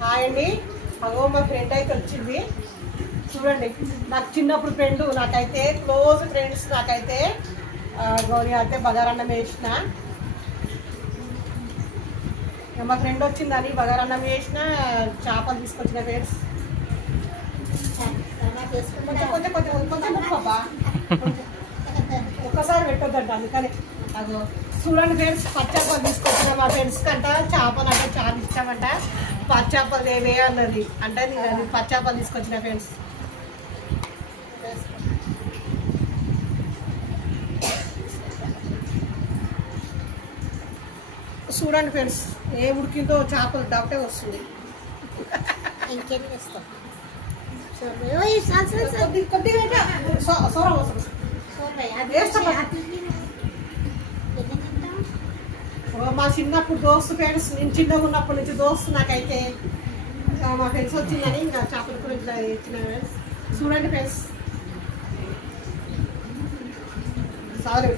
Hi అండి. అగో మా ఫ్రెండ్ అయితే వచ్చింది చూడండి. నాకు చిన్నప్పుడు ఫ్రెండ్, నాకైతే క్లోజ్ ఫ్రెండ్స్. నాకైతే గౌరీ అయితే బగారన్నం వేసిన, మా ఫ్రెండ్ వచ్చిందని బగారన్నం వేసిన, చేపలు తీసుకొచ్చిన ఫ్రెండ్స్. కొంచెం కొంచెం కొంచెం బాబా ఒక్కసారి పెట్టొద్దంట, అందుకని అదో చూడండి ఫ్రెండ్స్. పచ్చేపలు తీసుకొచ్చిన మా ఫ్రెండ్స్ కంట చేపలు అంటే చాలా ఇష్టమంట. పచ్చేపలు ఏవే అన్నది అంటే నేను పచ్చేపలు తీసుకొచ్చిన ఫ్రెండ్స్. చూడండి ఫ్రెండ్స్, ఏ ఉడికిందో చేపలు డౌటే వస్తుంది. మా చిన్నప్పుడు దోస్తు ఫ్రెండ్స్, నేను చిన్నగా ఉన్నప్పటి నుంచి దోస్తు. నాకైతే మా ఫ్రెండ్స్ వచ్చిందని ఇంకా చేపల కూడా ఇట్లా ఇచ్చిన ఫ్రెండ్స్. చూడండి ఫ్రెండ్స్, సారీ.